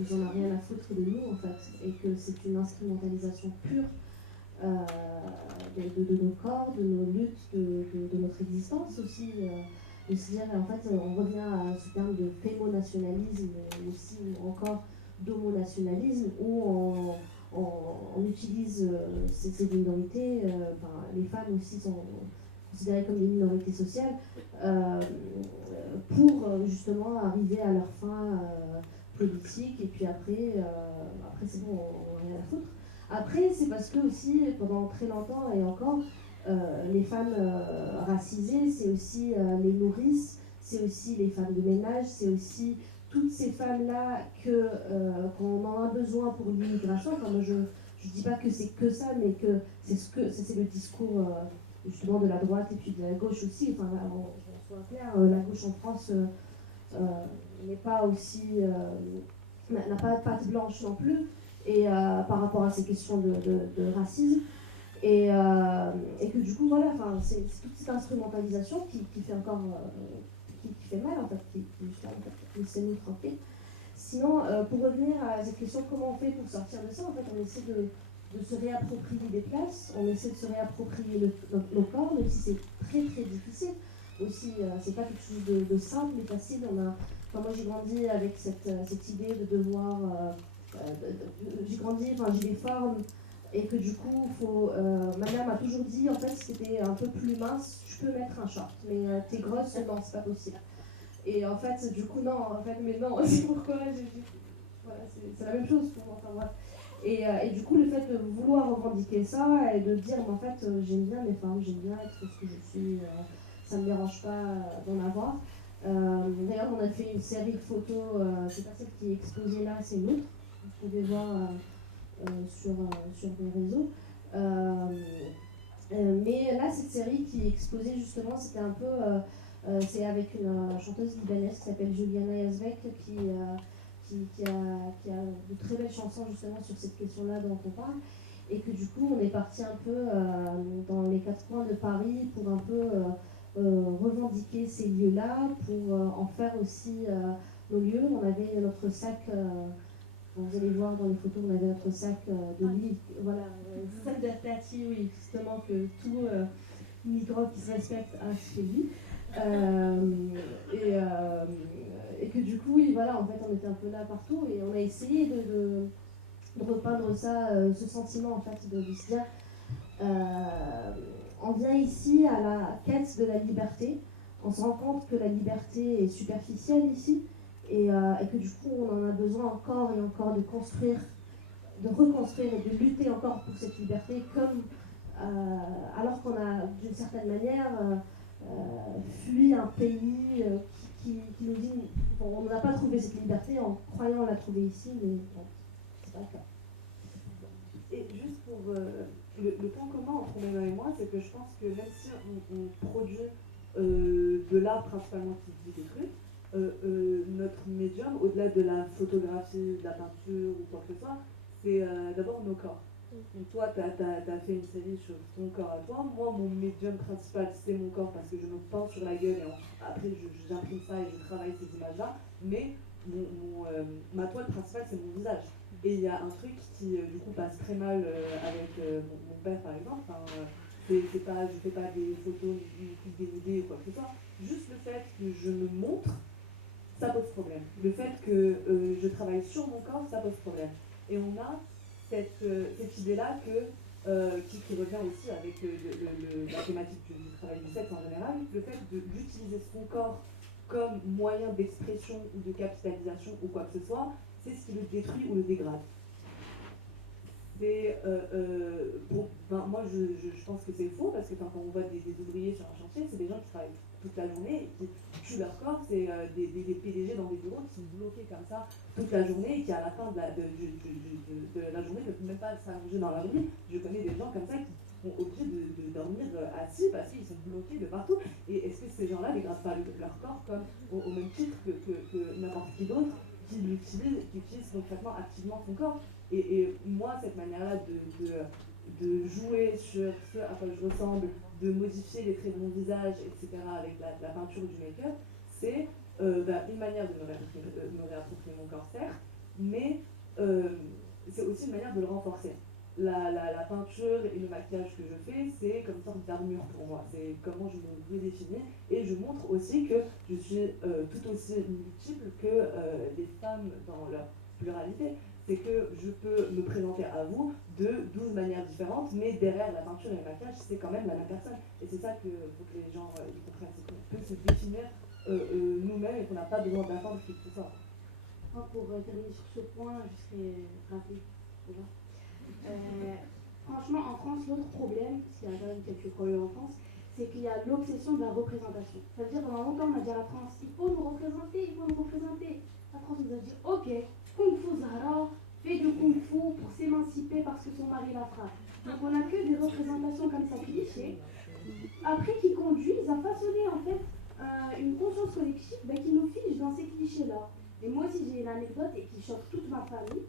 ils en ont rien à foutre de nous en fait, et que c'est une instrumentalisation pure de nos corps, de nos luttes, de notre existence aussi. De se dire, en fait, on revient à ce terme de fémonationalisme, aussi, ou encore d'homonationalisme, où on utilise ces minorités, les femmes aussi sont considérées comme des minorités sociales, pour justement arriver à leur fin politique, et puis après c'est bon, on n'a rien à foutre. Après, c'est parce que aussi, pendant très longtemps et encore, les femmes racisées, c'est aussi les nourrices, c'est aussi les femmes de ménage, c'est aussi toutes ces femmes-là qu'on en a besoin pour l'immigration. Enfin, moi, je ne dis pas que c'est que ça, mais que c'est le discours justement de la droite et puis de la gauche aussi. Enfin, on soit clair, la gauche en France n'est pas aussi n'a pas de patte blanche non plus, et par rapport à ces questions de racisme. Et que du coup, voilà, c'est toute cette instrumentalisation qui fait encore qui fait mal en fait, qui laissez-nous tranquille. Sinon, pour revenir à cette question, comment on fait pour sortir de ça, en fait, on essaie de se réapproprier des places, on essaie de se réapproprier nos corps, même si c'est très très difficile. Aussi, c'est pas quelque chose de simple et facile. Moi j'ai grandi avec cette idée de devoir. J'ai grandi, j'ai des formes, et que du coup, ma mère m'a toujours dit, en fait, si t'étais un peu plus mince, tu peux mettre un short, mais t'es grosse, non, c'est pas possible. Et en fait, du coup, non, mais non, c'est pourquoi voilà, c'est la même chose pour moi. Enfin, bref. Et du coup, le fait de vouloir revendiquer ça et de dire, mais en fait, j'aime bien mes formes, j'aime bien être ce que je suis, ça ne me dérange pas d'en avoir. D'ailleurs, on a fait une série de photos, c'est pas celle qui est exposée là, c'est une autre. Vous pouvez voir sur les réseaux. Mais là, cette série qui est exposée justement, c'était un peu. C'est avec une chanteuse libanaise qui s'appelle Juliana Yazbek qui a de très belles chansons justement sur cette question-là dont on parle. Et que du coup, on est parti un peu dans les quatre coins de Paris pour un peu revendiquer ces lieux-là, pour en faire aussi nos lieux. On avait notre sac. Vous allez voir dans les photos, on avait notre sac de livres, voilà, sac d'Atati, oui, justement, que tout migrant qui se respecte a chez lui. Et que du coup, oui, voilà, en fait, on était un peu là partout, et on a essayé de repeindre ça, ce sentiment, en fait, de se dire, on vient ici à la quête de la liberté, on se rend compte que la liberté est superficielle ici, et que du coup on en a besoin encore et encore de construire, de reconstruire et de lutter encore pour cette liberté, comme alors qu'on a d'une certaine manière fui un pays qui nous dit on n'a pas trouvé cette liberté en croyant la trouver ici, mais bon, c'est pas le cas. Et juste pour le point commun entre Maïma et moi, c'est que je pense que même si on produit de l'art principalement qui dit des trucs, notre médium, au-delà de la photographie, de la peinture ou quoi que ce soit, c'est d'abord nos corps. Donc toi, tu as fait une série sur ton corps à toi. Moi, mon médium principal, c'est mon corps parce que je me peins sur la gueule et après, j'imprime ça et je travaille ces images-là. Mais ma toile principale, c'est mon visage. Et il y a un truc qui, du coup, passe très mal avec mon père, par exemple. Enfin, je ne fais pas des photos ni dénudées ou quoi que ce soit. Juste le fait que je me montre, ça pose problème. Le fait que je travaille sur mon corps, ça pose problème. Et on a cette idée-là qui revient aussi avec la thématique du travail du sexe en général, le fait d'utiliser son corps comme moyen d'expression ou de capitalisation ou quoi que ce soit, c'est ce qui le détruit ou le dégrade. Moi, je pense que c'est faux, parce que quand on voit des ouvriers sur un chantier, c'est des gens qui travaillent toute la journée et qui tuent leur corps. C'est des PDG dans des bureaux qui sont bloqués comme ça toute la journée et qui, à la fin de la journée, ne peuvent même pas s'allonger dans leur lit. Je connais des gens comme ça qui sont obligés de dormir assis parce qu'ils sont bloqués de partout. Et est-ce que ces gens-là dégradent pas leur corps comme au même titre que n'importe qui d'autre qui utilise concrètement, activement son corps? Et moi, cette manière-là de jouer sur ce à quoi je ressemble, de modifier les traits de mon visage, etc., avec la peinture du make-up, c'est une manière de me réapproprier mon corps, certes, mais c'est aussi une manière de le renforcer. La peinture et le maquillage que je fais, c'est comme une sorte d'armure pour moi. C'est comment je me définis. Et je montre aussi que je suis tout aussi multiple que les femmes dans leur pluralité. C'est que je peux me présenter à vous de 12 manières différentes, mais derrière la peinture et le maquillage, c'est quand même la même personne. Et c'est ça qu'il faut que les gens ils comprennent. C'est qu'on peut se définir nous-mêmes et qu'on n'a pas besoin d'attendre qui que ce soit. Moi, pour terminer sur ce point, je serais rapide. Franchement, en France, l'autre problème, parce qu'il y a quand même quelques problèmes en France, c'est qu'il y a l'obsession de la représentation. C'est-à-dire, pendant longtemps, on a dit à la France, il faut nous représenter, il faut nous représenter. La France nous a dit, ok, Kung Fu Zahra fait du Kung Fu pour s'émanciper parce que son mari la frappe. Donc on n'a que des représentations comme ça clichés. Après, qui conduisent à façonner en fait une conscience collective qui nous fige dans ces clichés-là. Et moi aussi, j'ai une anecdote et qui choque toute ma famille.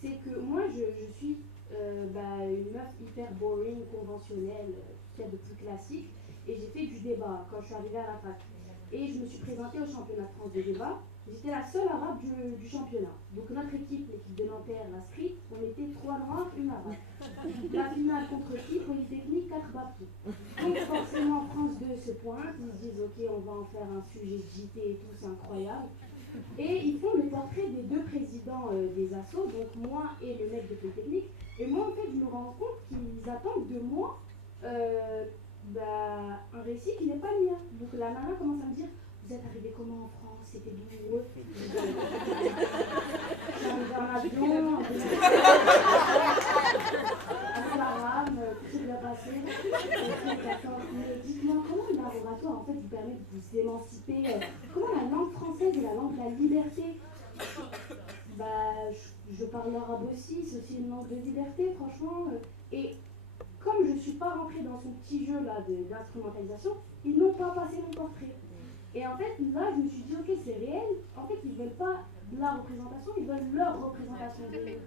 C'est que moi, je suis une meuf hyper boring, conventionnelle, tout ce qu'il y a de plus classique. Et j'ai fait du débat quand je suis arrivée à la fac. Et je me suis présentée au championnat de France de débat. J'étais la seule arabe du championnat. Donc notre équipe, l'équipe de Nanterre, la Street, on était 3 noirs, une arabe. La finale contre qui? Polytechnique, 4 baptis. Donc forcément, France 2 se pointe, ils se disent ok, on va en faire un sujet JT et tout, c'est incroyable. Et ils font le portrait des deux présidents des assos, donc moi et le mec de Polytechnique. Et moi, en fait, je me rends compte qu'ils attendent de moi un récit qui n'est pas le mien. Donc la nana commence à me dire, vous êtes arrivé comment en France? C'était douloureux. J'arrive en avion, avec la rame, tout s'est bien passé. Mais dites-moi, comment le laboratoire en fait vous permet de vous émanciper? Comment la langue française et la langue de la liberté? Je parle l'arabe aussi, c'est aussi une langue de liberté, franchement. Et comme je ne suis pas rentrée dans son petit jeu là d'instrumentalisation, ils n'ont pas passé mon portrait. Et en fait, là, je me suis dit, ok, c'est réel. En fait, ils ne veulent pas la représentation, ils veulent leur représentation de nous.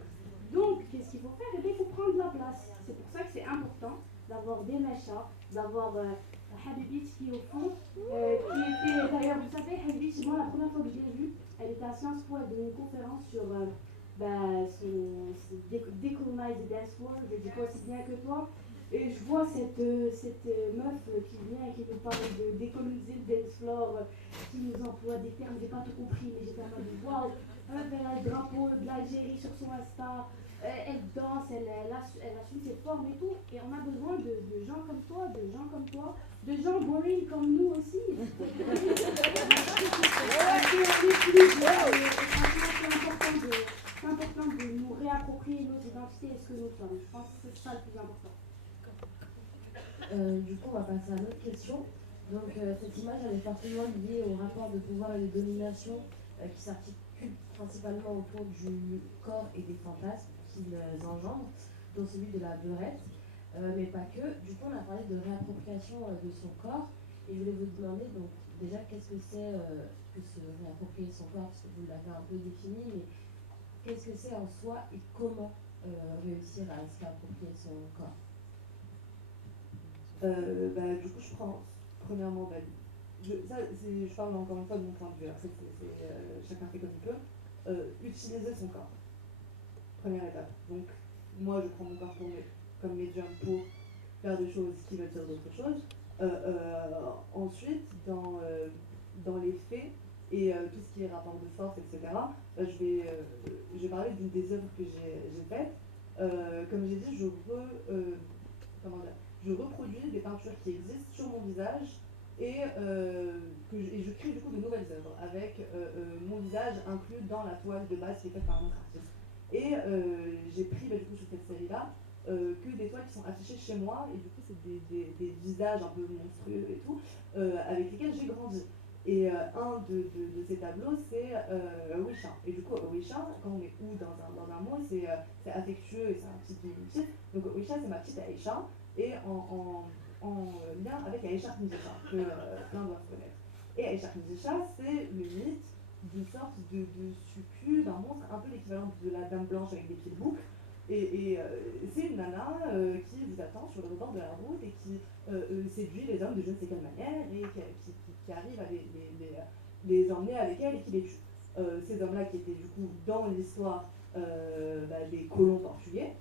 Donc, qu'est-ce qu'il faut faire? Eh bien, il faut prendre la place. C'est pour ça que c'est important d'avoir des machas, d'avoir Habibit qui, au fond, qui était d'ailleurs, vous savez, Habibit, moi, la première fois que je l'ai vue, elle était à Sciences Po, elle donnait une conférence sur Decolonize the Dance World, je dis pas aussi bien que toi. Et je vois cette meuf qui vient et qui nous parle de décoloniser le dance floor, qui nous emploie des termes, j'ai pas tout compris, mais j'étais en mode waouh, elle a le drapeau de l'Algérie sur son Insta, elle danse, elle assume ses formes et tout, et on a besoin de gens comme toi, de gens boring comme nous aussi. C'est important de nous réapproprier nos identités et ce que nous sommes. Je pense que c'est ça le plus important. Du coup, on va passer à une autre question. Donc, cette image, elle est fortement liée au rapport de pouvoir et de domination qui s'articule principalement autour du corps et des fantasmes qu'ils engendrent, dont celui de la beurette, mais pas que. Du coup, on a parlé de réappropriation de son corps, et je voulais vous demander, donc, déjà, qu'est-ce que c'est que se réapproprier son corps, parce que vous l'avez un peu défini, mais qu'est-ce que c'est en soi et comment réussir à se réapproprier son corps? Du coup, je prends premièrement, je parle encore une fois de mon point de vue, après chacun fait comme il peut, utiliser son corps, première étape. Donc, moi, je prends mon corps comme médium pour faire des choses qui veulent dire d'autres choses. Ensuite, dans les faits et tout ce qui est rapport de force, etc., je vais parler d'une des œuvres que j'ai faites. Comme j'ai dit, je reproduis des peintures qui existent sur mon visage et je crée du coup de nouvelles œuvres avec mon visage inclus dans la toile de base qui est faite par un autre artiste. Et j'ai pris du coup sur cette série-là que des toiles qui sont affichées chez moi et du coup c'est des visages un peu monstrueux et tout avec lesquels j'ai grandi. Et un de ces tableaux c'est Wisha. Et du coup Wisha, quand on met ou dans un mot, c'est affectueux et c'est un petit diminutif. Donc Wisha c'est ma petite Aïcha et en lien avec Aïcha Khadija que plein doivent connaître. Et Aïcha Khadija c'est le mythe d'une sorte de succube, d'un monstre un peu l'équivalent de la dame blanche avec des pieds de bouc. Et c'est une nana qui vous attend sur le bord de la route et qui séduit les hommes de je ne sais quelle manière et qui arrive à les emmener avec elle et qui les tue. Ces hommes-là qui étaient du coup dans l'histoire des colons portugais.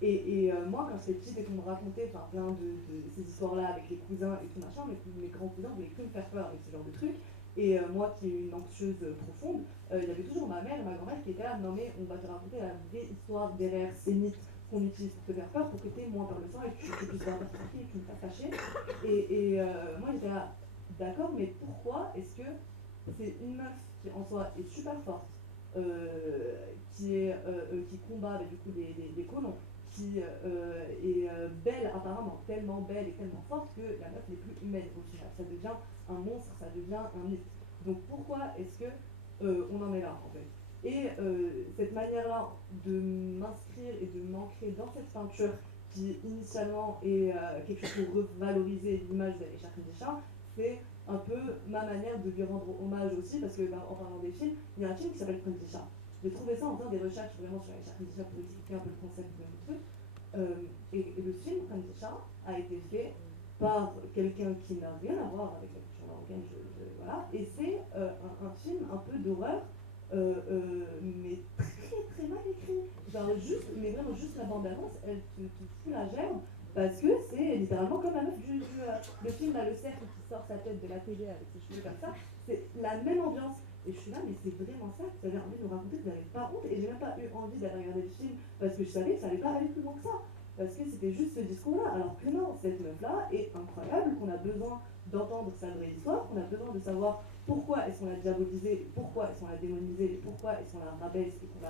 Et moi, quand j'étais petite et qu'on me racontait plein de ces histoires-là avec les cousins et tout machin, mes grands cousins voulaient que me faire peur avec ce genre de trucs. Et moi, qui ai une anxieuse profonde, il y avait toujours ma mère et ma grand-mère qui étaient là, non mais on va te raconter la vraie histoire derrière ces mythes qu'on utilise pour te faire peur, pour que tu aies moins peur le sang et que tu puisses voir tranquille et que tu ne te fasses cacher. Et moi, j'étais là, d'accord, mais pourquoi est-ce que c'est une meuf qui en soi est super forte, qui combat avec du coup des colons, qui est belle apparemment, tellement belle et tellement forte que la meuf n'est plus humaine au final. Ça devient un monstre, ça devient un mythe. Donc pourquoi est-ce que on en est là en fait? Et cette manière-là de m'inscrire et de m'ancrer dans cette peinture qui initialement est quelque chose pour revaloriser l'image d'Aïcha Khadija, c'est un peu ma manière de lui rendre hommage aussi, parce que en parlant des films, il y a un film qui s'appelle Khadija. J'ai trouvé ça en faisant des recherches vraiment sur Aïcha Khadija pour expliquer un peu le concept de mon truc. Et le film Khadija a été fait par quelqu'un qui n'a rien à voir avec la culture marocaine, voilà. Et c'est un film un peu d'horreur, mais très très mal écrit. Genre juste, mais vraiment juste la bande-annonce, elle te fout la gerbe, parce que c'est littéralement comme la meuf le film là, Le Cercle qui sort sa tête de la télé avec ses cheveux comme ça, c'est la même ambiance. Et je suis là, mais c'est vraiment ça que vous avez envie de nous raconter, vous n'avez pas honte. Et j'ai même pas eu envie d'aller regarder le film parce que je savais que ça allait pas aller plus loin que ça. Parce que c'était juste ce discours-là. Alors que non, cette meuf-là est incroyable, qu'on a besoin d'entendre sa vraie histoire, qu'on a besoin de savoir pourquoi est-ce qu'on l'a diabolisée, pourquoi est-ce qu'on l'a démonisée, pourquoi est-ce qu'on la rabaisse et qu'on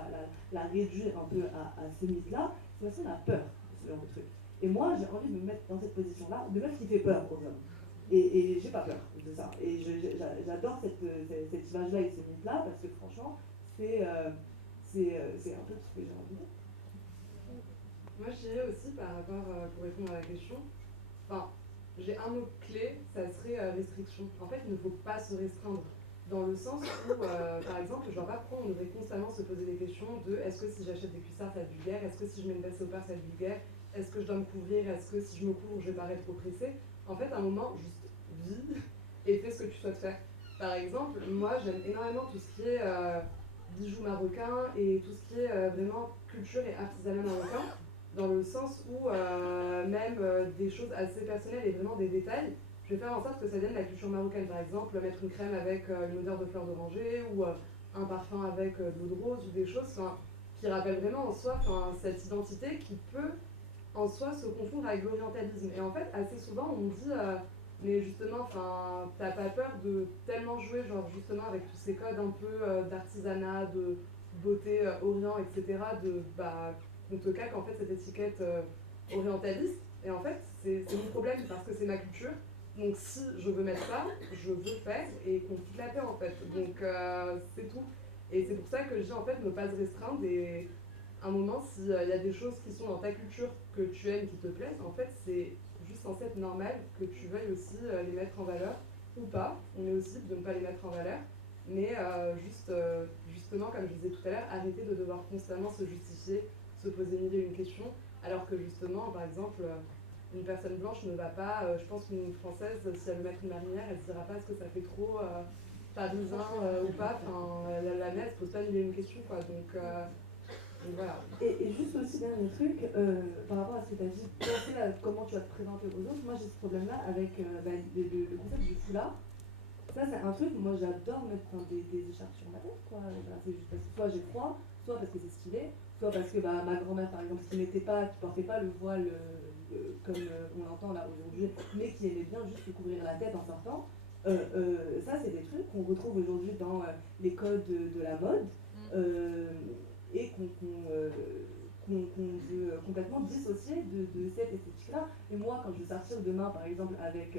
la réduit un peu à ce mythe-là. C'est parce qu'on a peur de ce genre de truc. Et moi, j'ai envie de me mettre dans cette position-là, de meuf qui fait peur aux hommes. Et j'ai pas peur de ça. Et j'adore cette image-là et ce mythe-là, parce que franchement, c'est un peu ce que j'ai envie de dire. Moi, je dirais aussi, par rapport, pour répondre à la question, enfin, j'ai un mot clé, ça serait restriction. En fait, il ne faut pas se restreindre. Dans le sens où, par exemple, je vois pas pourquoi on devrait constamment se poser des questions de est-ce que si j'achète des cuissards, ça va être vulgaire? Est-ce que si je mets une veste léopard, ça va être vulgaire? Est-ce que je dois me couvrir? Est-ce que si je me couvre, je vais paraître trop pressée? En fait, à un moment, juste vis et fais ce que tu souhaites faire. Par exemple, moi, j'aime énormément tout ce qui est bijoux marocains et tout ce qui est vraiment culture et artisanat marocain, dans le sens où même des choses assez personnelles et vraiment des détails, je vais faire en sorte que ça vienne de la culture marocaine. Par exemple, mettre une crème avec une odeur de fleur d'oranger ou un parfum avec de l'eau de rose ou des choses qui rappellent vraiment en soi cette identité qui peut en soi se confondre avec l'orientalisme. Et en fait, assez souvent, on me dit mais justement, t'as pas peur de tellement jouer genre justement avec tous ces codes un peu d'artisanat, de beauté orient, etc., on te calque en fait cette étiquette orientaliste. Et en fait, c'est mon problème parce que c'est ma culture. Donc si je veux mettre ça, je veux faire et qu'on foute la paix en fait. Donc c'est tout. Et c'est pour ça que je dis en fait ne pas se restreindre et à un moment s'il y a des choses qui sont dans ta culture que tu aimes, qui te plaisent, en fait c'est juste censé être normal que tu veuilles aussi les mettre en valeur ou pas. On est aussi de ne pas les mettre en valeur. Mais justement, comme je disais tout à l'heure, arrêter de devoir constamment se justifier, se poser mille et une questions, alors que justement, par exemple, une personne blanche ne va pas, je pense qu'une française, si elle veut mettre une marinière, elle ne se dira pas est-ce que ça fait trop parisien ou pas, la mère, elle se pose pas mille et une questions, quoi, donc voilà. Et juste aussi, dernier truc, par rapport à ce que tu as dit, penser à comment tu vas te présenter aux autres, moi j'ai ce problème-là avec le concept du foulard. Ça, c'est un truc, moi j'adore mettre des écharpes sur ma tête, quoi. C'est juste parce que soit j'ai froid, soit parce que c'est stylé, soit parce que ma grand-mère, par exemple, qui portait pas le voile comme on l'entend là aujourd'hui, mais qui aimait bien juste se couvrir la tête en sortant. Ça, c'est des trucs qu'on retrouve aujourd'hui dans les codes de la mode et qu'on veut complètement dissocier de cette esthétique-là. Et moi, quand je vais sortir demain, par exemple, avec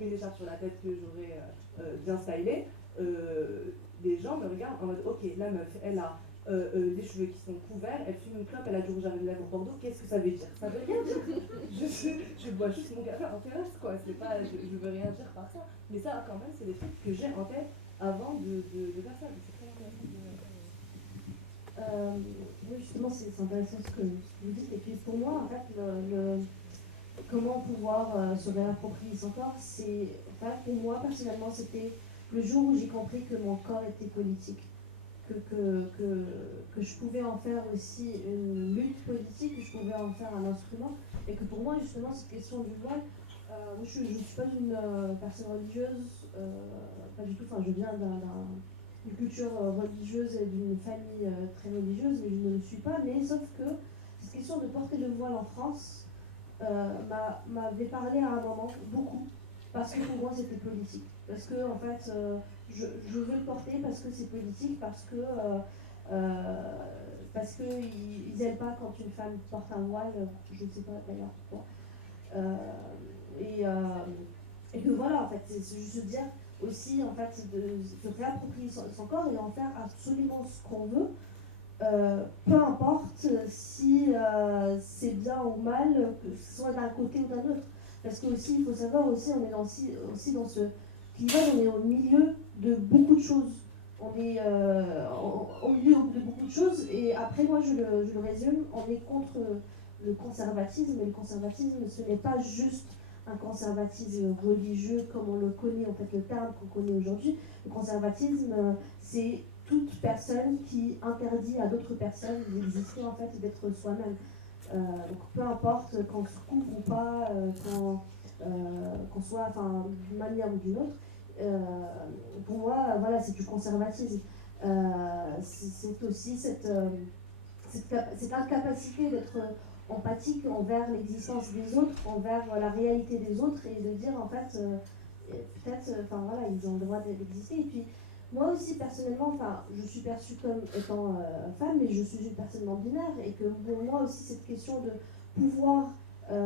une écharpe sur la tête que j'aurais bien stylée, les gens me regardent en mode ok, la meuf, elle a les cheveux qui sont couverts, elle fume une clope, elle a du rouge à lèvres Bordeaux, qu'est-ce que ça veut dire? Ça veut rien dire. Je bois juste mon café en terrasse, quoi. C'est pas, je veux rien dire par ça. Mais ça, quand même, c'est des trucs que j'ai en tête avant de faire ça. C'est très intéressant oui, justement, c'est intéressant ce que vous dites. Et puis pour moi, en fait, comment pouvoir se réapproprier son corps, pour moi, personnellement, c'était le jour où j'ai compris que mon corps était politique. que je pouvais en faire aussi une lutte politique, que je pouvais en faire un instrument, et que pour moi, justement, cette question du voile, moi, je ne suis pas une personne religieuse, pas du tout, enfin, je viens d'une culture religieuse et d'une famille très religieuse, mais je ne le suis pas, mais sauf que cette question de porter le voile en France m'avait parlé à un moment, beaucoup, parce que pour moi, c'était politique. Parce que, en fait, je veux le porter parce que c'est politique, parce qu'ils n'aiment pas quand une femme porte un voile, je ne sais pas d'ailleurs pourquoi. Et que voilà, en fait, c'est juste dire aussi, en fait, de se réapproprier son corps et en faire absolument ce qu'on veut, peu importe si c'est bien ou mal, que ce soit d'un côté ou d'un autre. Parce que aussi, il faut savoir aussi, on est aussi dans ce clivage, on est au milieu de beaucoup de choses. On est au milieu de beaucoup de choses, et après, moi, je le résume, on est contre le conservatisme, et le conservatisme, ce n'est pas juste un conservatisme religieux comme on le connaît, en fait, le terme qu'on connaît aujourd'hui. Le conservatisme, c'est toute personne qui interdit à d'autres personnes d'exister, en fait, et d'être soi-même. Donc peu importe qu'on se couvre ou pas, qu'on soit d'une manière ou d'une autre, pour moi, voilà, c'est du conservatisme. C'est aussi cette incapacité d'être empathique envers l'existence des autres, envers la réalité des autres, et de dire en fait, peut-être, voilà, ils ont le droit d'exister. Et puis, moi aussi, personnellement, je suis perçue comme étant femme, mais je suis une personne non binaire, et que pour moi aussi, cette question de pouvoir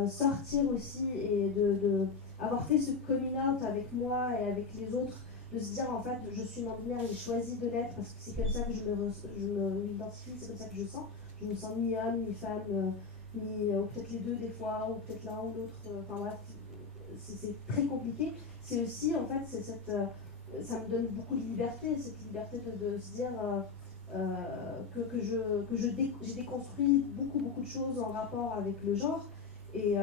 sortir aussi et de avoir fait ce coming out avec moi et avec les autres, de se dire en fait, je suis non binaire, j'ai choisi de l'être parce que c'est comme ça que je me identifie, c'est comme ça que je sens. Je me sens ni homme, ni femme, ni ou peut-être les deux des fois, ou peut-être l'un ou l'autre. Enfin bref, c'est très compliqué. C'est aussi, en fait, ça me donne beaucoup de liberté, cette liberté de se dire j'ai déconstruit beaucoup de choses en rapport avec le genre. Et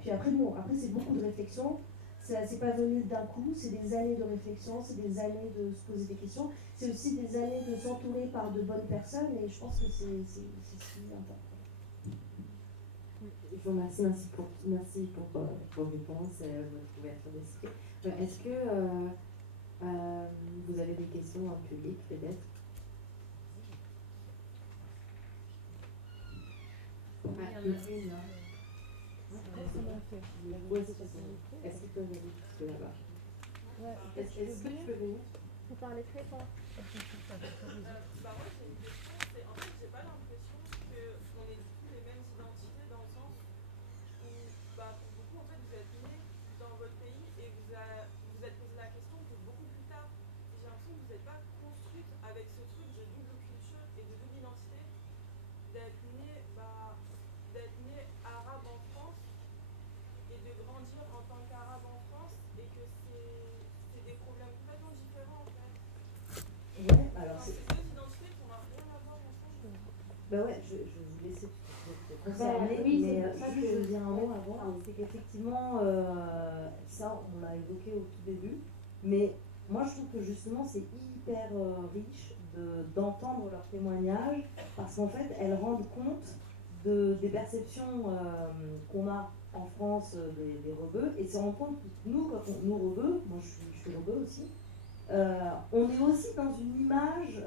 puis après, bon, après c'est beaucoup de réflexion. C'est pas venu d'un coup, c'est des années de réflexion, c'est des années de se poser des questions. C'est aussi des années de s'entourer par de bonnes personnes, et je pense que c'est si important. Je vous remercie, merci pour vos réponses et votre ouverture d'esprit. Est-ce que vous avez des questions en public, peut-être? Est-ce qu'il peut venir jusque là-bas? Est-ce que tu peux venir? Vous parlez très fort. Moi j'ai une question, c'est en fait j'ai pas l'impression qu'on ait du tout les mêmes identités dans le sens où pour beaucoup en fait vous êtes nés dans votre pays et vous êtes posé la question que beaucoup plus tard. J'ai l'impression que vous n'êtes pas construite avec ce truc de double culture et de double identité, d'être né arabe en France et de grandir en tant qu'arabe en France, et que c'est des problèmes complètement différents en fait. Ouais, alors c'est deux identités qui n'ont rien à voir ensemble. Je vous laisse te concerner, oui, mais ça juste je veux dire un mot avant, c'est qu'effectivement, ça on l'a évoqué au tout début, mais moi je trouve que justement c'est hyper riche d'entendre leurs témoignages, parce qu'en fait elles rendent compte des perceptions qu'on a en France des rebeux, et se rend compte que nous, quand nous rebeux, moi je suis rebeu aussi, on est aussi dans une image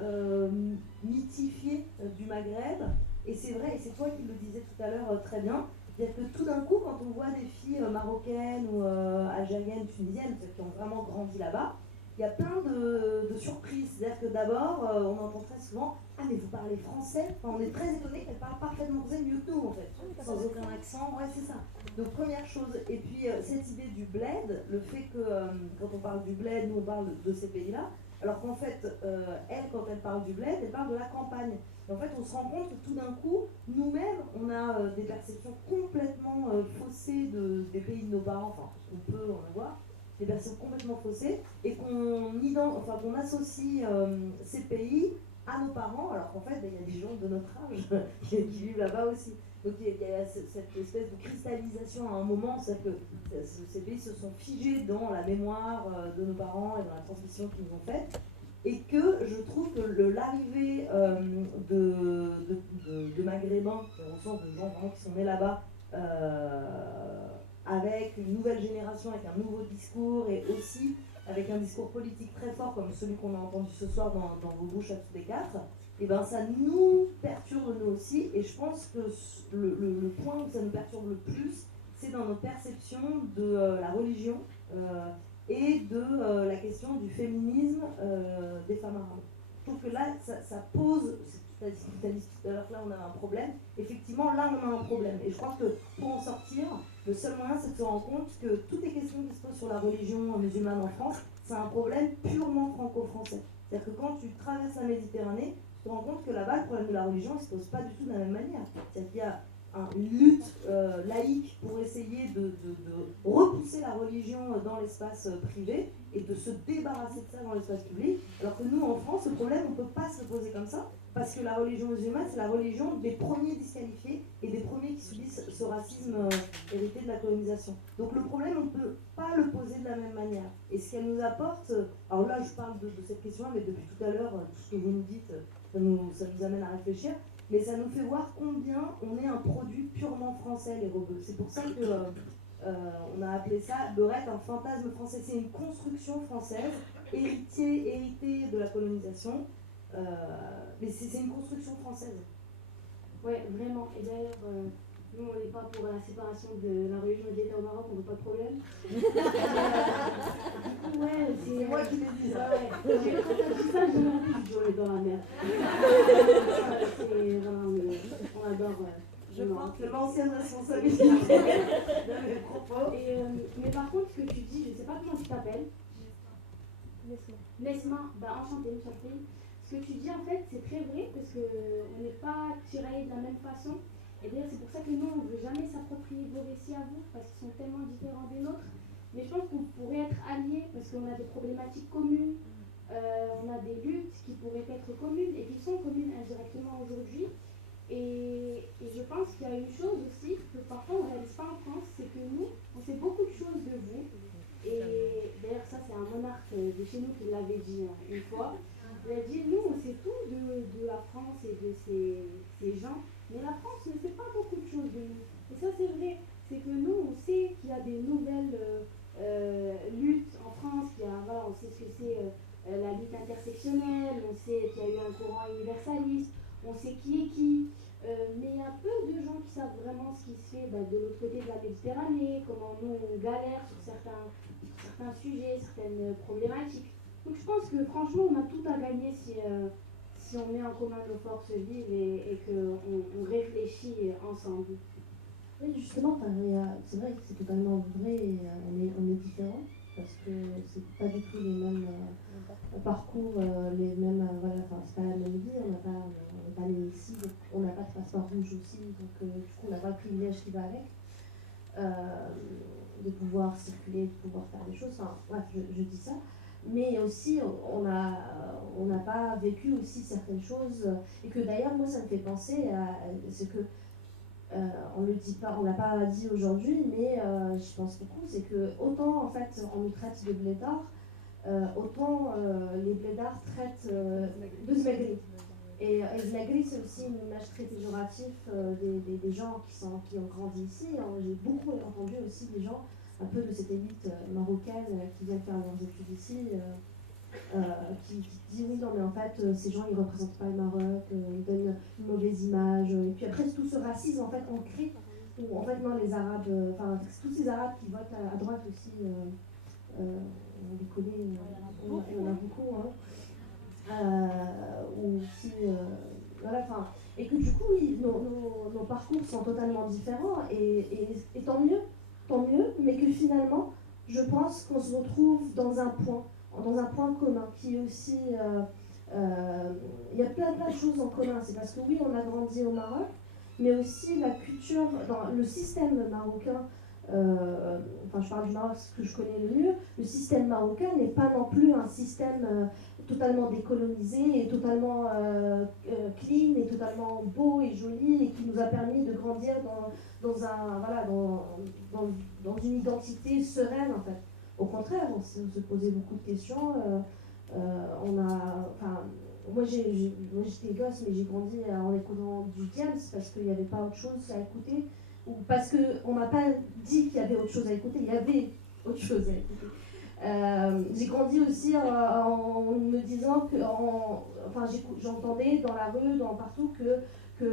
mythifiée du Maghreb, et c'est vrai, et c'est toi qui le disais tout à l'heure très bien, c'est-à-dire que tout d'un coup, quand on voit des filles marocaines ou algériennes, tunisiennes, qui ont vraiment grandi là-bas, il y a plein de surprises. C'est-à-dire que d'abord, on entend très souvent « Ah, mais vous parlez français ?» Enfin, on est très étonnés qu'elles parlent parfaitement français, mieux que nous, en fait, sans aucun accent. Ouais, c'est ça. Donc, première chose. Et puis, cette idée du bled, le fait que, quand on parle du bled, nous, on parle de ces pays-là, alors qu'en fait, elle, quand elle parle du bled, elle parle de la campagne. Et en fait, on se rend compte que tout d'un coup, nous-mêmes, on a des perceptions complètement faussées des pays de nos parents, enfin, on peut en avoir, des personnes complètement faussées, et qu'on associe ces pays à nos parents, alors qu'en fait, il y a des gens de notre âge qui vivent là-bas aussi. Donc il y a cette espèce de cristallisation à un moment, c'est-à-dire que ces pays se sont figés dans la mémoire de nos parents et dans la transmission qu'ils nous ont faite. et que je trouve que l'arrivée de Maghrébins, au sens de gens vraiment qui sont nés là-bas, avec une nouvelle génération, avec un nouveau discours et aussi avec un discours politique très fort comme celui qu'on a entendu ce soir dans vos bouches à tous les quatre, et ben ça nous perturbe nous aussi. Et je pense que le point où ça nous perturbe le plus, c'est dans notre perception de la religion et de la question du féminisme des femmes arabes. Je trouve que là, ça pose, tu as dit tout à l'heure que là on a un problème, effectivement là on a un problème. Et je crois que pour en sortir, le seul moyen c'est de se rendre compte que toutes les questions qui se posent sur la religion musulmane en France, c'est un problème purement franco-français. C'est-à-dire que quand tu traverses la Méditerranée, tu te rends compte que là-bas, le problème de la religion, il ne se pose pas du tout de la même manière. C'est-à-dire qu'il y a une lutte laïque pour essayer de repousser la religion dans l'espace privé et de se débarrasser de ça dans l'espace public. Alors que nous, en France, le problème, on ne peut pas se le poser comme ça, parce que la religion musulmane, c'est la religion des premiers disqualifiés et des premiers qui subissent ce racisme hérité de la colonisation. Donc le problème, on ne peut pas le poser de la même manière. Et ce qu'elle nous apporte, alors là, je parle de cette question-là, mais depuis tout à l'heure, tout ce que vous nous dites, ça nous amène à réfléchir. Mais ça nous fait voir combien on est un produit purement français, les rebeux. C'est pour ça que on a appelé ça Beurette un fantasme français. C'est une construction française, héritée de la colonisation, mais c'est une construction française. Ouais, vraiment. Et d'ailleurs, nous, on n'est pas pour la séparation de la religion et de l'État au Maroc, on veut pas de problème. Ouais, c'est moi qui l'ai dit. Ouais. Quand t'as dit ça, j'ai dit, on est dans la merde. C'est vraiment, on adore. Je porte l'ancienne responsabilité de mes propos. Mais par contre, ce que tu dis, je ne sais pas comment tu t'appelles. Nesma, bah enchantée, Ce que tu dis, en fait, c'est très vrai, parce qu'on n'est pas tiraillés de la même façon. Et d'ailleurs, c'est pour ça que nous, on ne veut jamais s'approprier vos récits à vous, parce qu'ils sont tellement différents des nôtres. Mais je pense qu'on pourrait être alliés, parce qu'on a des problématiques communes, on a des luttes qui pourraient être communes, et qui sont communes indirectement aujourd'hui. Et je pense qu'il y a une chose aussi, que parfois on ne réalise pas en France, c'est que nous, on sait beaucoup de choses de vous. Et d'ailleurs, ça, c'est un monarque de chez nous qui l'avait dit une fois. Il a dit, nous, on sait tout de la France et de ces gens. Mais la France ne sait pas beaucoup de choses de nous. Et ça, c'est vrai. C'est que nous, on sait qu'il y a des nouvelles luttes en France. Voilà, on sait ce que c'est la lutte intersectionnelle. On sait qu'il y a eu un courant universaliste. On sait qui est qui. Mais il y a peu de gens qui savent vraiment ce qui se fait de l'autre côté de la Méditerranée, comment nous, on galère sur certains sujets, certaines problématiques. Donc je pense que franchement, on a tout à gagner si on met en commun nos forces vives et qu'on réfléchit ensemble. Oui, justement, c'est vrai que c'est totalement vrai, et on est différents, parce que c'est pas du tout les mêmes parcours, les mêmes, voilà, c'est pas la même vie, on n'est pas né ici, donc on n'a pas de passeport rouge aussi, donc du coup on n'a pas le privilège qui va avec, de pouvoir circuler, de pouvoir faire des choses, enfin bref, je dis ça. Mais aussi, on n'a pas vécu aussi certaines choses, et que d'ailleurs, moi, ça me fait penser à ce que, on le dit pas, on l'a pas dit aujourd'hui, mais je pense beaucoup, c'est que autant, en fait, on nous traite de blédards, autant les blédards traitent de zmegri. Et zmegri, c'est aussi une image très péjorative des gens qui ont grandi ici. J'ai beaucoup entendu aussi des gens un peu de cette élite marocaine qui vient faire leurs études ici, qui dit oui, non mais en fait ces gens ils représentent pas le Maroc, ils donnent une mauvaise image, et puis après tout ce racisme en fait ancré, où en fait non les Arabes, enfin tous ces Arabes qui votent à droite aussi, on les connaît, on en a beaucoup, ou aussi, voilà, enfin, et que du coup oui, nos parcours sont totalement différents, et tant mieux, mais que finalement, je pense qu'on se retrouve dans un point commun, qui est aussi, il y a plein de choses en commun. C'est parce que oui, on a grandi au Maroc, mais aussi la culture, dans le système marocain, enfin je parle du Maroc, ce que je connais le mieux, le système marocain n'est pas non plus un système totalement décolonisé et totalement clean et totalement beau et joli, et qui nous a permis de grandir dans une identité sereine en fait. Au contraire, on se posait beaucoup de questions, Moi j'étais gosse, mais j'ai grandi en écoutant du Diams parce qu'il n'y avait pas autre chose à écouter, ou parce qu'on m'a pas dit qu'il y avait autre chose à écouter, il y avait autre chose à écouter. J'ai grandi aussi en me disant que, j'entendais dans la rue, partout, que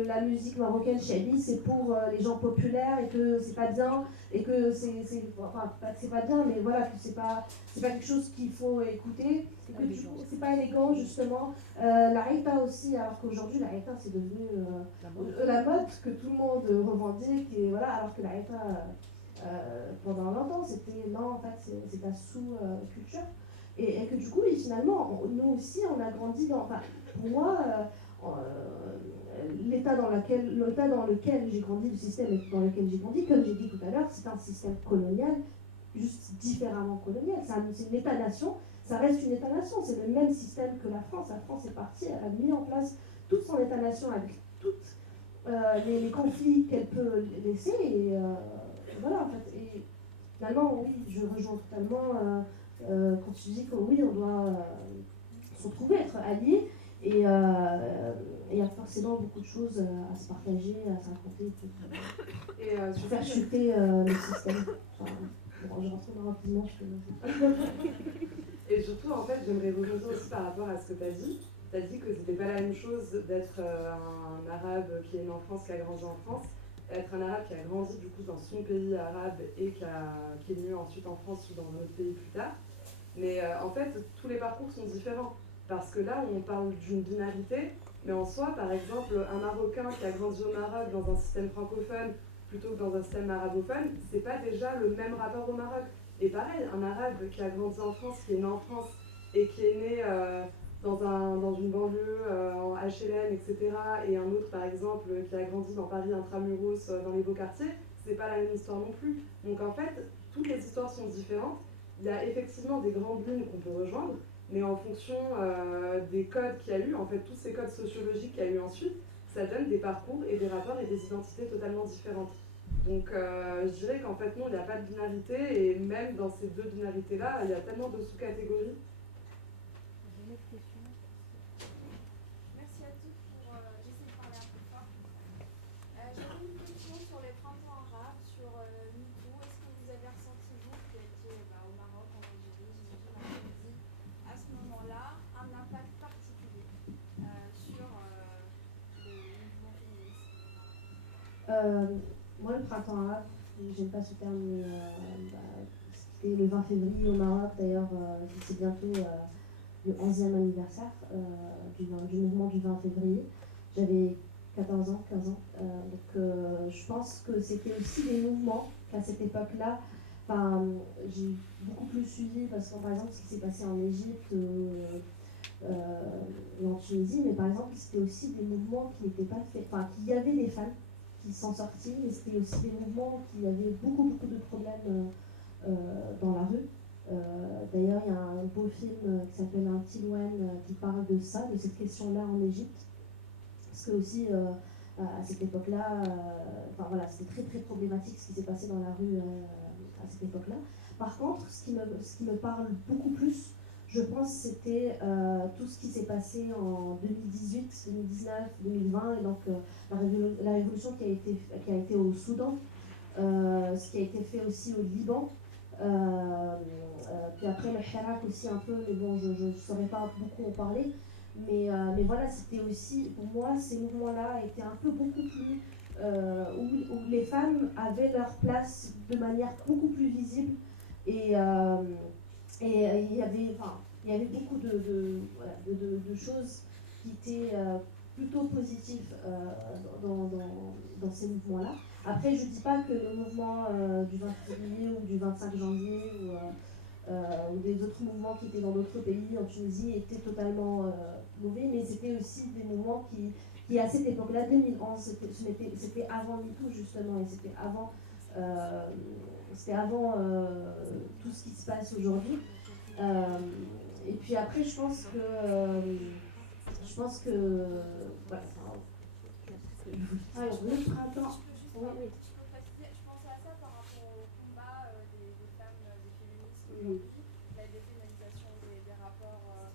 la musique marocaine chabi c'est pour les gens populaires et que c'est pas bien, et que pas que c'est pas bien, mais voilà, que c'est pas quelque chose qu'il faut écouter, et que du coup c'est pas élégant justement. La Haïta aussi, alors qu'aujourd'hui la Haïta c'est devenu la mode que tout le monde revendique, et voilà, alors que la Haïta pendant longtemps c'était non, en fait c'est ta sous-culture, et que du coup finalement nous aussi on a grandi pour moi l'état dans lequel j'ai grandi, le système dans lequel j'ai grandi, comme j'ai dit tout à l'heure, c'est un système colonial, juste différemment colonial. C'est une État-nation, ça reste une État-nation, c'est le même système que la France. La France est partie, elle a mis en place toute son État-nation avec toutes les conflits qu'elle peut laisser, et voilà, en fait. Et finalement, oui, je rejoins totalement quand tu dis que oui, on doit se retrouver, être alliés. Et il y a forcément beaucoup de choses à se partager, à se raconter, pour faire chuter le système. Je rentre rapidement, je peux... Et surtout, en fait, j'aimerais rebondir aussi par rapport à ce que tu as dit. Tu as dit que c'était pas la même chose d'être un arabe qui est né en France, qui a grandi en France, être un arabe qui a grandi du coup dans son pays arabe et qui est venu ensuite en France ou dans un autre pays plus tard. Mais en fait, tous les parcours sont différents. Parce que là, on parle d'une binarité, mais en soi, par exemple, un Marocain qui a grandi au Maroc dans un système francophone plutôt que dans un système arabophone, c'est pas déjà le même rapport au Maroc. Et pareil, un arabe qui a grandi en France, qui est né en France et qui est né dans une banlieue en HLM, etc., et un autre, par exemple, qui a grandi dans Paris intramuros, dans les beaux quartiers, c'est pas la même histoire non plus. Donc en fait, toutes les histoires sont différentes. Il y a effectivement des grandes lignes qu'on peut rejoindre, mais en fonction des codes qu'il y a eu, en fait, tous ces codes sociologiques qu'il y a eu ensuite, ça donne des parcours et des rapports et des identités totalement différentes. Donc je dirais qu'en fait, non, il n'y a pas de binarité, et même dans ces deux binarités-là, il y a tellement de sous-catégories. Merci à tous pour... j'essaie de parler un peu fort. J'avais une question sur les printemps arabes, sur MeToo. Est-ce que vous avez ressenti, vous, qui étiez au Maroc, en Algérie, j'imagine en Tunisie, à ce moment-là, un impact particulier sur le mouvement féministe? Moi, le printemps arabe, j'aime pas ce terme, mais c'était le 20 février au Maroc, d'ailleurs, c'est bientôt le 11e anniversaire du mouvement du 20 février. J'avais 14 ans, 15 ans, donc je pense que c'était aussi des mouvements qu'à cette époque-là, j'ai beaucoup plus suivi, parce que par exemple, ce qui s'est passé en Égypte et en Tunisie, mais par exemple, c'était aussi des mouvements qui n'étaient pas faits, qu'il y avait des femmes qui sont sortis, mais c'était aussi des mouvements qui avaient beaucoup de problèmes dans la rue. D'ailleurs, il y a un beau film qui s'appelle Un Tilouane qui parle de ça, de cette question-là en Égypte. Parce que aussi, à cette époque-là, c'était très problématique ce qui s'est passé dans la rue à cette époque-là. Par contre, ce qui me parle beaucoup plus, je pense, c'était tout ce qui s'est passé en 2018, 2019, 2020, et donc la révolution qui a été au Soudan, ce qui a été fait aussi au Liban, puis après le Hirak aussi un peu, mais bon, je ne saurais pas beaucoup en parler, mais voilà, c'était aussi, pour moi, ces mouvements-là étaient un peu beaucoup plus, où les femmes avaient leur place de manière beaucoup plus visible, et il y avait beaucoup de choses qui étaient plutôt positives dans ces mouvements-là. Après, je ne dis pas que le mouvement du 20 février ou du 25 janvier ou des autres mouvements qui étaient dans d'autres pays, en Tunisie, étaient totalement mauvais, mais c'était aussi des mouvements qui à cette époque-là, 2011, c'était avant MeToo justement, et c'était avant tout ce qui se passe aujourd'hui. Et puis après, je pense que voilà. Alors, le printemps. Oui. Je peux préciser, je pensais à ça par rapport au combat des femmes, des féministes aujourd'hui, la dépénalisation des rapports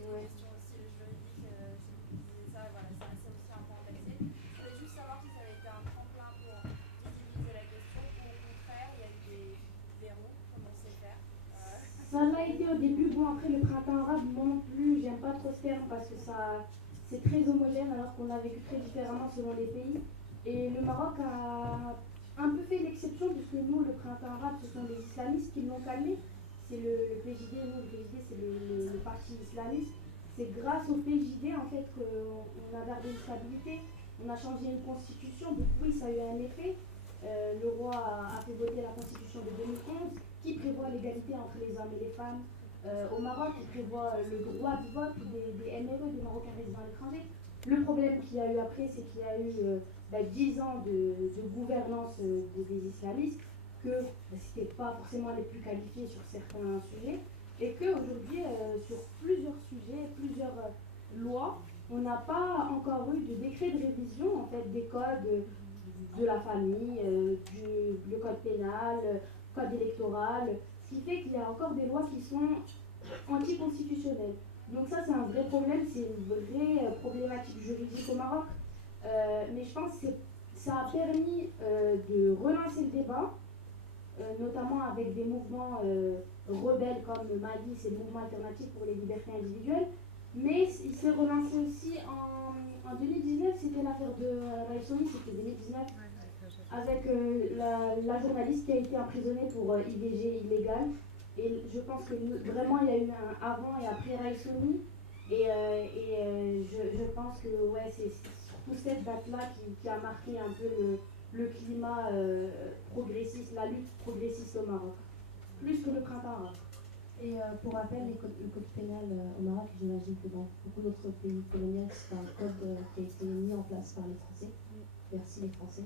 c'est une question aussi juridique, c'est vous qui disiez ça, voilà, c'est aussi un point d'accès. Je voulais juste savoir si ça avait été un tremplin pour visibiliser la question ou au contraire, il y a eu des verrous, comment c'est faire. Ça l'a été au début, bon après le printemps arabe, moi non plus, j'aime pas trop ce terme parce que ça, c'est très homogène alors qu'on a vécu très différemment selon les pays. Et le Maroc a un peu fait l'exception puisque nous, le printemps arabe, ce sont les islamistes qui l'ont calmé. C'est le PJD, nous le PJD c'est le parti islamiste. C'est grâce au PJD en fait qu'on a gardé une stabilité, on a changé une constitution, donc oui ça a eu un effet. Le roi a fait voter la constitution de 2011 qui prévoit l'égalité entre les hommes et les femmes au Maroc, qui prévoit le droit de vote des MRE, des Marocains résidents à l'étranger. Le problème qu'il y a eu après, c'est qu'il y a eu 10 ans de gouvernance des islamistes, que ce n'étaient pas forcément les plus qualifiés sur certains sujets, et qu'aujourd'hui, sur plusieurs sujets, plusieurs lois, on n'a pas encore eu de décret de révision en fait, des codes de la famille, le code pénal, code électoral, ce qui fait qu'il y a encore des lois qui sont anticonstitutionnelles. Donc ça c'est un vrai problème, c'est une vraie problématique juridique au Maroc, mais je pense que ça a permis de relancer le débat, notamment avec des mouvements rebelles comme Mali, c'est le mouvement alternatif pour les libertés individuelles, mais il s'est relancé aussi en 2019, c'était l'affaire de Raïsoni, c'était 2019, avec la journaliste qui a été emprisonnée pour IVG illégale. Et je pense que vraiment il y a eu un avant et après Raïsoni. Et je pense que ouais, c'est surtout cette date-là qui a marqué un peu le climat progressiste, la lutte progressiste au Maroc, plus que le printemps arabe. Et pour rappel, le code pénal au Maroc, j'imagine que dans beaucoup d'autres pays coloniaux, c'est un code qui a été mis en place par les Français. Merci les Français.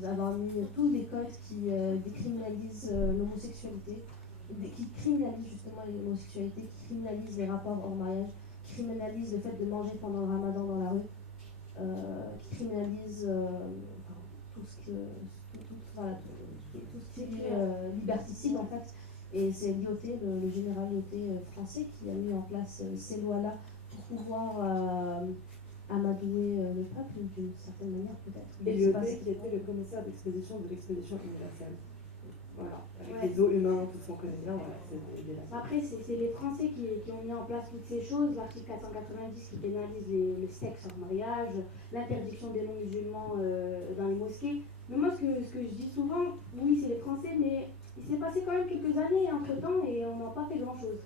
D'avoir mis tous des codes qui décriminalisent l'homosexualité, qui criminalisent justement l'homosexualité, qui criminalisent les rapports hors mariage, qui criminalisent le fait de manger pendant le ramadan dans la rue, qui criminalisent tout ce qui est liberticide en fait. Et c'est Lyautey, le général Lyautey français, qui a mis en place ces lois-là pour pouvoir amadouer le peuple d'une certaine manière peut-être. Et Lyautey qui était le commissaire d'expédition de l'expédition universelle. Voilà, avec ouais. les eaux humains, tout ce qu'on connaît bien, voilà, c'est Après, c'est les Français qui ont mis en place toutes ces choses, l'article 490 qui pénalise le sexe hors mariage, l'interdiction des non-musulmans dans les mosquées. Mais moi, ce que je dis souvent, oui, c'est les Français, mais il s'est passé quand même quelques années entre-temps et on n'a pas fait grand-chose.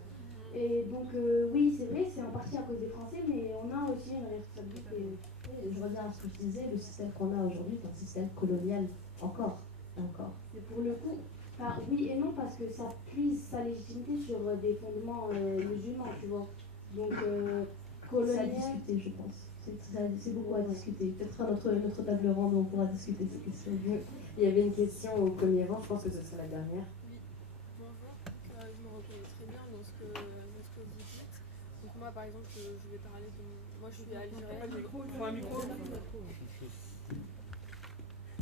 Et donc, oui, c'est vrai, c'est en partie à cause des Français, mais on a aussi une responsabilité. Je reviens à ce que je disais, le système qu'on a aujourd'hui est un système colonial, encore. Et pour le coup, enfin, oui et non, parce que ça puise sa légitimité sur des fondements musulmans, tu vois. Donc, C'est à discuter, je pense. C'est beaucoup à discuter. Peut-être à notre table ronde, on pourra discuter ces questions. Il y avait une question au premier rang, je pense que ce sera la dernière. Bonjour, je me reconnais très bien dans ce que vous dites. Donc moi par exemple, je vais parler de... Moi je suis algérienne.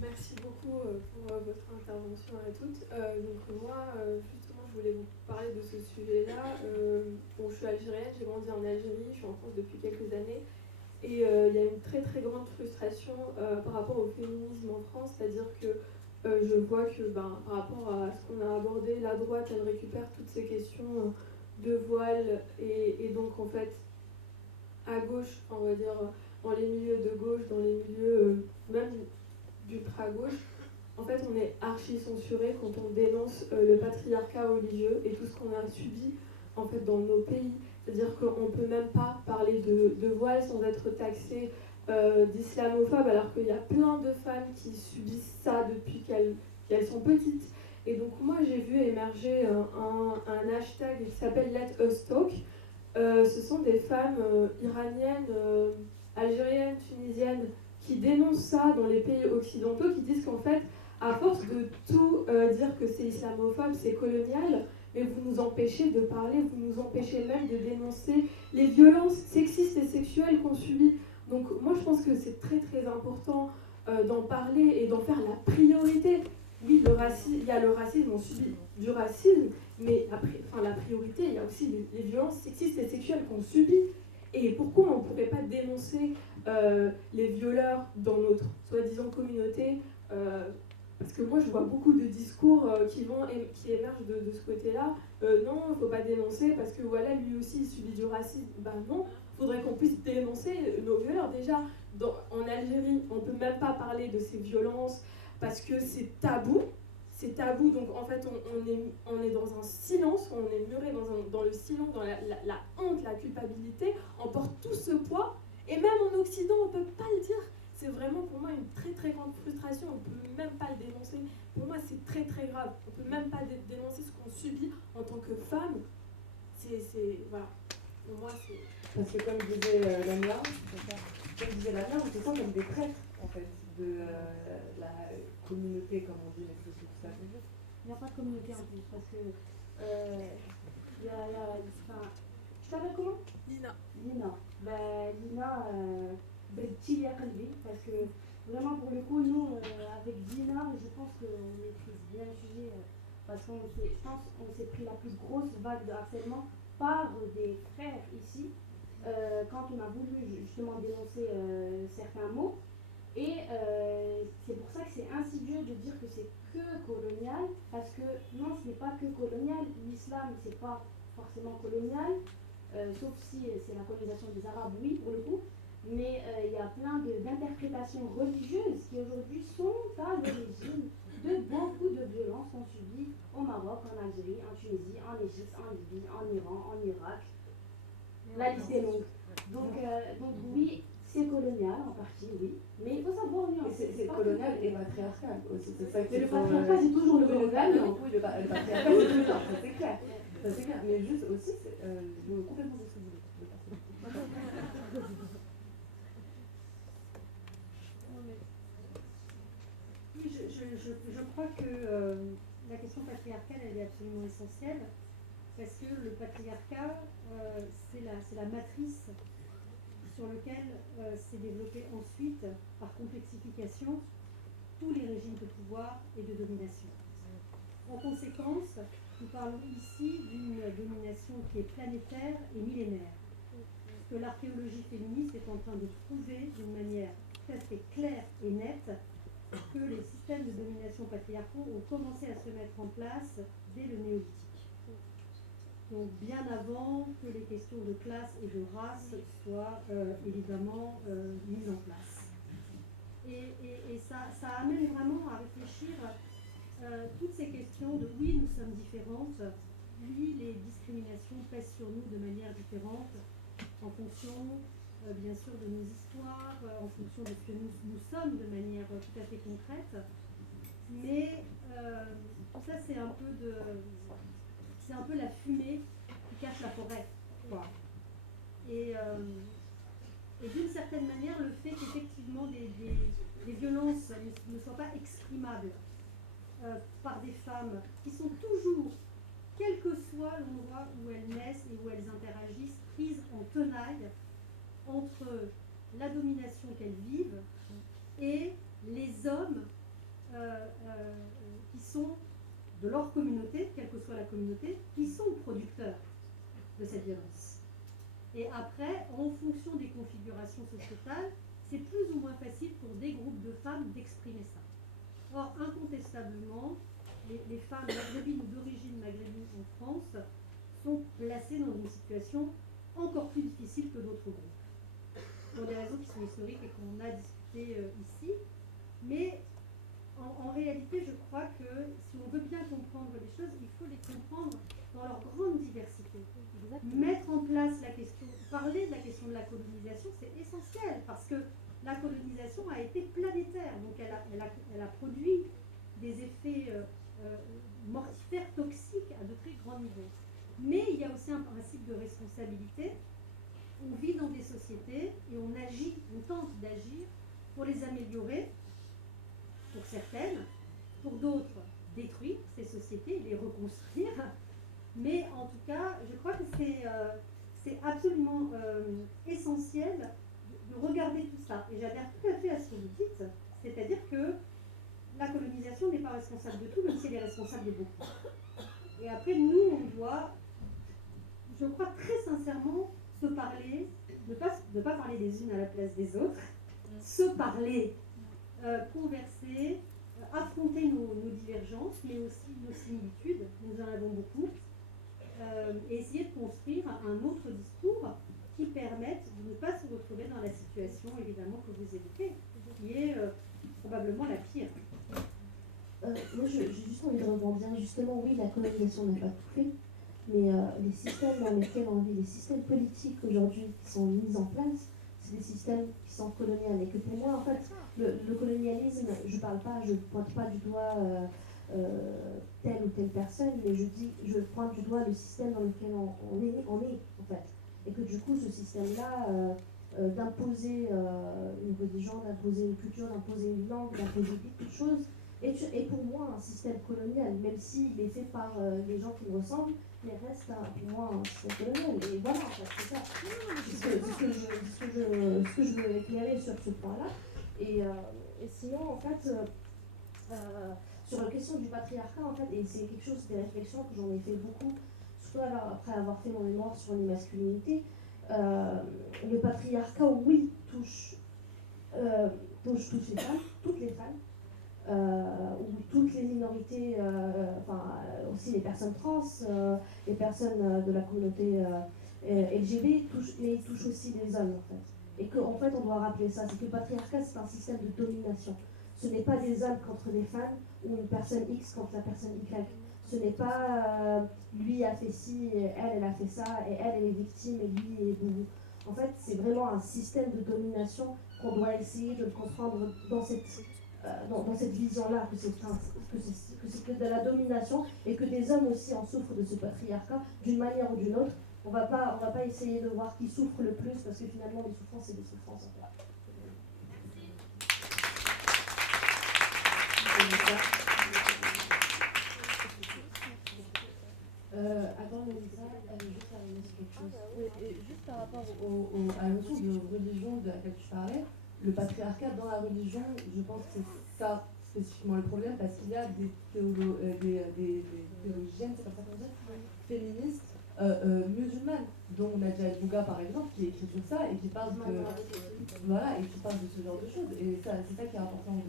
Merci beaucoup pour votre intervention à toutes. Donc moi, justement, je voulais vous parler de ce sujet-là. Bon, je suis algérienne, j'ai grandi en Algérie, je suis en France depuis quelques années. Et il y a une très très grande frustration par rapport au féminisme en France, c'est-à-dire que je vois que par rapport à ce qu'on a abordé, la droite, elle récupère toutes ces questions de voile et donc en fait, à gauche, on va dire, dans les milieux de gauche, dans les milieux même d'ultra-gauche, en fait, on est archi censuré quand on dénonce le patriarcat religieux et tout ce qu'on a subi en fait dans nos pays. C'est-à-dire qu'on ne peut même pas parler de voile sans être taxé d'islamophobe, alors qu'il y a plein de femmes qui subissent ça depuis qu'elles sont petites. Et donc moi, j'ai vu émerger un hashtag qui s'appelle Let Us Talk. Ce sont des femmes iraniennes, algériennes, tunisiennes, qui dénoncent ça dans les pays occidentaux, qui disent qu'en fait, à force de tout dire que c'est islamophobe, c'est colonial, mais vous nous empêchez de parler, vous nous empêchez même de dénoncer les violences sexistes et sexuelles qu'on subit. Donc moi je pense que c'est très très important d'en parler et d'en faire la priorité. Oui, il y a le racisme, on subit du racisme, Mais la priorité, il y a aussi les violences sexistes et sexuelles qu'on subit. Et pourquoi on ne pourrait pas dénoncer les violeurs dans notre soi-disant communauté parce que moi, je vois beaucoup de discours qui émergent de ce côté-là. Non, il ne faut pas dénoncer parce que voilà, lui aussi, il subit du racisme. Ben non, il faudrait qu'on puisse dénoncer nos violeurs. Déjà, en Algérie, on ne peut même pas parler de ces violences parce que c'est tabou. C'est tabou, donc en fait, on est dans un silence, on est muré dans le silence, dans la honte, la culpabilité. On porte tout ce poids. Et même en Occident, on ne peut pas le dire. C'est vraiment pour moi une très très grande frustration, on ne peut même pas le dénoncer. Pour moi c'est très très grave, on ne peut même pas dénoncer ce qu'on subit en tant que femme. Voilà, pour moi c'est... Parce que comme disait Lamia, on se sent comme des traîtres en fait de la communauté, comme on dit, mais c'est tout ça. Il n'y a pas de communauté en plus, parce que tu t'appelles comment? Lina. Lina. Lina, Betty à Calvi, parce que vraiment pour le coup, nous, avec Dina, je pense qu'on maîtrise bien le sujet, parce je pense qu'on s'est pris la plus grosse vague de harcèlement par des frères ici, quand on a voulu justement dénoncer certains mots. Et c'est pour ça que c'est insidieux de dire que c'est que colonial, parce que non, ce n'est pas que colonial. L'islam, c'est pas forcément colonial, sauf si c'est la colonisation des Arabes, oui, pour le coup. Mais il y a plein d'interprétations religieuses qui aujourd'hui sont à l'origine de beaucoup de violences qu'on subit au Maroc, en Algérie, en Tunisie, en Égypte, en Libye, en Iran, en Irak. La liste est longue. Donc oui, c'est colonial en partie, oui. Mais il faut savoir nuancer. C'est colonial et patriarcal aussi. C'est ça mais le patriarcat, c'est toujours le colonial. Oui, le patriarcat, c'est toujours, ça c'est clair. Ça c'est clair. Mais juste aussi, je veux complètement de ce que vous dites. Je crois que la question patriarcale, elle est absolument essentielle, parce que le patriarcat, c'est la matrice sur laquelle s'est développé ensuite, par complexification, tous les régimes de pouvoir et de domination. En conséquence, nous parlons ici d'une domination qui est planétaire et millénaire. Ce que l'archéologie féministe est en train de prouver d'une manière tout à fait claire et nette, que les systèmes de domination patriarcaux ont commencé à se mettre en place dès le néolithique. Donc bien avant que les questions de classe et de race soient évidemment mises en place. Et ça amène vraiment à réfléchir toutes ces questions de oui, nous sommes différentes, oui, les discriminations pèsent sur nous de manière différente en fonction bien sûr de nos histoires, en fonction de ce que nous sommes de manière tout à fait concrète. Mais tout ça, c'est un peu la fumée qui cache la forêt, quoi. Et d'une certaine manière, le fait qu'effectivement des violences ne soient pas exprimables par des femmes qui sont toujours, quel que soit l'endroit où elles naissent et où elles interagissent, prises en tenaille entre la domination qu'elles vivent et les hommes qui sont de leur communauté, quelle que soit la communauté, qui sont producteurs de cette violence. Et après, en fonction des configurations sociétales, c'est plus ou moins facile pour des groupes de femmes d'exprimer ça. Or, incontestablement, les femmes maghrébines ou d'origine maghrébine en France sont placées dans une situation encore plus difficile que d'autres groupes, pour des raisons qui sont historiques et qu'on a discutées ici. Mais en réalité, je crois que si on veut bien comprendre les choses, il faut les comprendre dans leur grande diversité. Mettre en place la question, parler de la question de la colonisation, c'est essentiel, parce que la colonisation a été planétaire, donc elle a produit des effets mortifères, toxiques à de très grands niveaux. Mais il y a aussi un principe de responsabilité. On vit dans des sociétés et on agit, on tente d'agir pour les améliorer, pour certaines, pour d'autres, détruire ces sociétés, les reconstruire. Mais en tout cas, je crois que c'est absolument essentiel de regarder tout ça. Et j'adhère tout à fait à ce que vous dites, c'est-à-dire que la colonisation n'est pas responsable de tout, même si elle est responsable de beaucoup. Et après, nous, ne pas parler les unes à la place des autres, se parler, converser, affronter nos divergences, mais aussi nos similitudes, nous en avons beaucoup, et essayer de construire un autre discours qui permette de ne pas se retrouver dans la situation, évidemment, que vous évoquez, qui est probablement la pire. Moi, j'ai juste envie de rebondir. Justement, oui, la colonisation n'a pas tout fait, mais les systèmes dans lesquels on vit, les systèmes politiques aujourd'hui qui sont mis en place, c'est des systèmes qui sont coloniaux. Et que pour moi, en fait, le colonialisme, je pointe pas du doigt telle ou telle personne, mais je pointe du doigt le système dans lequel on est, en fait. Et que du coup, ce système-là, d'imposer une religion, d'imposer une culture, d'imposer une langue, d'imposer beaucoup de choses, est pour moi un système colonial, même s'il est fait par des gens qui me ressemblent, mais reste pour moi un système colonial. Et voilà, en fait, c'est ça. Ce que je veux éclairer sur ce point-là. Et sinon, en fait, sur la question du patriarcat, en fait, et c'est quelque chose, des réflexions que j'en ai fait beaucoup, surtout après avoir fait mon mémoire sur les masculinités, le patriarcat, oui, touche les femmes, toutes les femmes, ou toutes les minorités, aussi les personnes trans, les personnes de la communauté LGBT, mais il touche aussi les hommes, en fait. Et qu'en fait, on doit rappeler ça, c'est que le patriarcat, c'est un système de domination. Ce n'est pas des hommes contre des femmes, ou une personne X contre la personne Y. Ce n'est pas lui a fait ci, et elle a fait ça, et elle est victime, et lui est bourreau. En fait, c'est vraiment un système de domination qu'on doit essayer de comprendre dans cette vision-là, que c'est que de la domination, et que des hommes aussi en souffrent de ce patriarcat, d'une manière ou d'une autre. On va pas essayer de voir qui souffre le plus, parce que finalement, les souffrances, c'est des souffrances, en fait. Attends, Mélissa, elle veut juste arriver sur quelque chose. Et juste par rapport à la notion de religion de laquelle tu parlais, le patriarcat dans la religion, je pense que c'est ça spécifiquement le problème, parce qu'il y a des théologiennes, c'est comme ça qu'on dit, féministes, musulmanes, dont Nadia El Bouga par exemple, qui écrit sur ça et qui parle et qui parle de ce genre de choses. Et ça, c'est ça qui est important de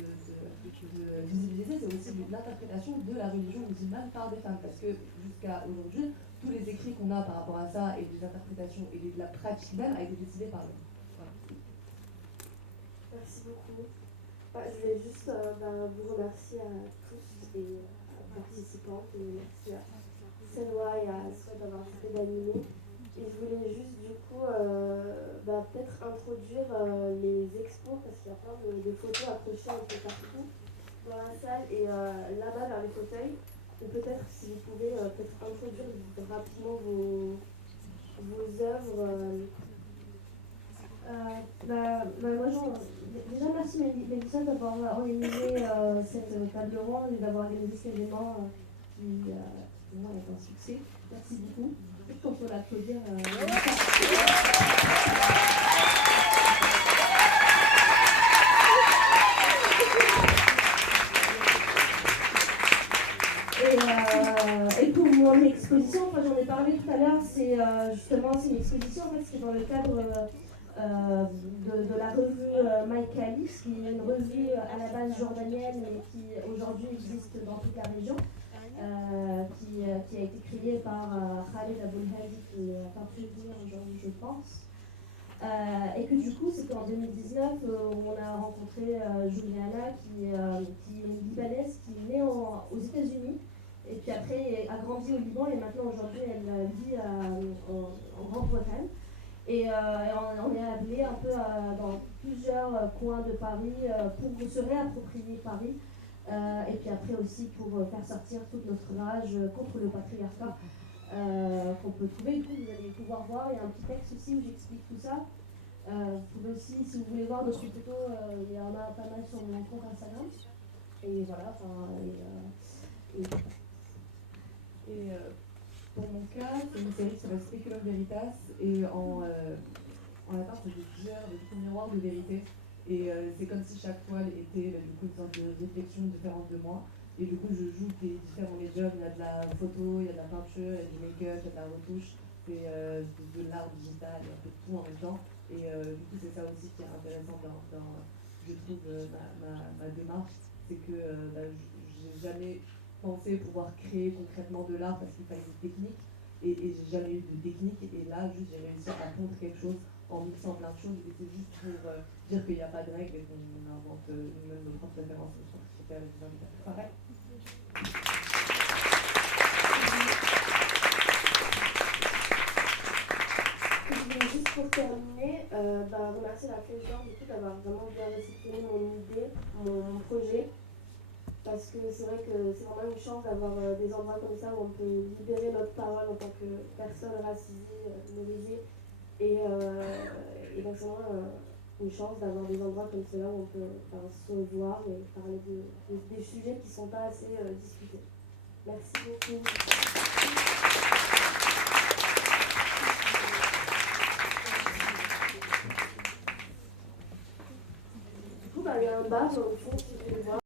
visibiliser, c'est aussi l'interprétation de la religion musulmane par des femmes, parce que jusqu'à aujourd'hui, tous les écrits qu'on a par rapport à ça et les interprétations et de la pratique même a été décidé par l'homme. Voilà. Merci beaucoup. Je voulais juste vous remercier à tous et participantes, et merci à Selwa et à Swed d'avoir accepté d'animer. Et je voulais juste du coup peut-être introduire les expos, parce qu'il y a plein de photos accrochées un peu partout dans la salle et là-bas vers les fauteuils. Ou peut-être si vous pouvez peut-être introduire rapidement vos œuvres. Moi, déjà merci Mélissa d'avoir organisé cette table ronde et d'avoir organisé cet événement qui pour moi est un succès. Merci beaucoup. Peut-être qu'on peut l'applaudir. Et pour mon exposition, j'en ai parlé tout à l'heure, c'est une exposition en fait, qui est dans le cadre de la revue Maïkalis, qui est une revue à la base jordanienne et qui aujourd'hui existe dans toute la région, qui a été créée par Khaled Aboulhadi, qui est peinture aujourd'hui, je pense. Et que du coup, c'était en 2019 où on a rencontré Juliana, qui est une Libanaise, qui est née aux États-Unis. Et puis après, elle a grandi au Liban et maintenant aujourd'hui, elle vit en Grande-Bretagne. Et on est appelé un peu dans plusieurs coins de Paris pour se réapproprier Paris. Et puis après aussi pour faire sortir toute notre rage contre le patriarcat qu'on peut trouver. Du coup, vous allez pouvoir voir, il y a un petit texte aussi où j'explique tout ça. Vous pouvez aussi, si vous voulez voir d'autres photos, il y en a pas mal sur mon compte Instagram. Et voilà, Et pour mon cas, c'est une série qui s'appelle Speculum Veritas, et en latin, ça veut dire le trou miroir de vérité. Et c'est comme si chaque toile était du coup une sorte de réflexion différente de moi. Et du coup, je joue des différents médiums. Il y a de la photo, il y a de la peinture, il y a du make-up, il y a de la retouche, c'est de l'art digital, il y a un peu de tout en même temps. Et du coup, c'est ça aussi qui est intéressant dans je trouve, ma démarche, c'est que j'ai jamais pensé pouvoir créer concrètement de l'art parce qu'il fallait une technique, et j'ai jamais eu de technique, et là, juste, j'ai réussi à pondre quelque chose en mixant plein de choses, et c'est juste pour dire qu'il n'y a pas de règles et qu'on invente nous-mêmes nos propres références. Je pense que c'est super, les invite à faire pareil. Juste pour terminer, remercier la Fédération du coup d'avoir vraiment bien réceptionné mon idée, mon projet, parce que c'est vrai que c'est vraiment une chance d'avoir des endroits comme ça où on peut libérer notre parole en tant que personne racisée, minorisée, et donc c'est vraiment une chance d'avoir des endroits comme cela où on peut se revoir et parler des sujets qui ne sont pas assez discutés. Merci beaucoup. Il y a un bar au fond, si vous voulez voir.